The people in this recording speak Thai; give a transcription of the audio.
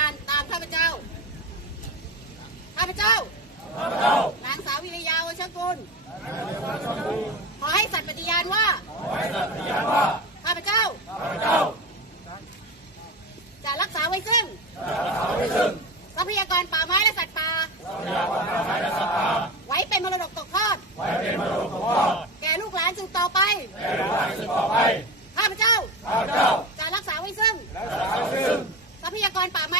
กล่าวคำปฏิญาณตามข้าพเจ้า ข้าพเจ้า นางสาววิริยาวัชกุล ขอให้สัตย์ปฏิญาณว่า ข้าพเจ้า จะรักษาไว้ซึ่ง ทรัพยากรป่าไม้และสัตว์ป่า ไว้เป็นมรดกตกทอด แก่ลูกหลานสืบต่อไป ข้าพเจ้า จะรักษาไว้ซึ่ง ทรัพยากรป่าไม้และสัตว์ป่า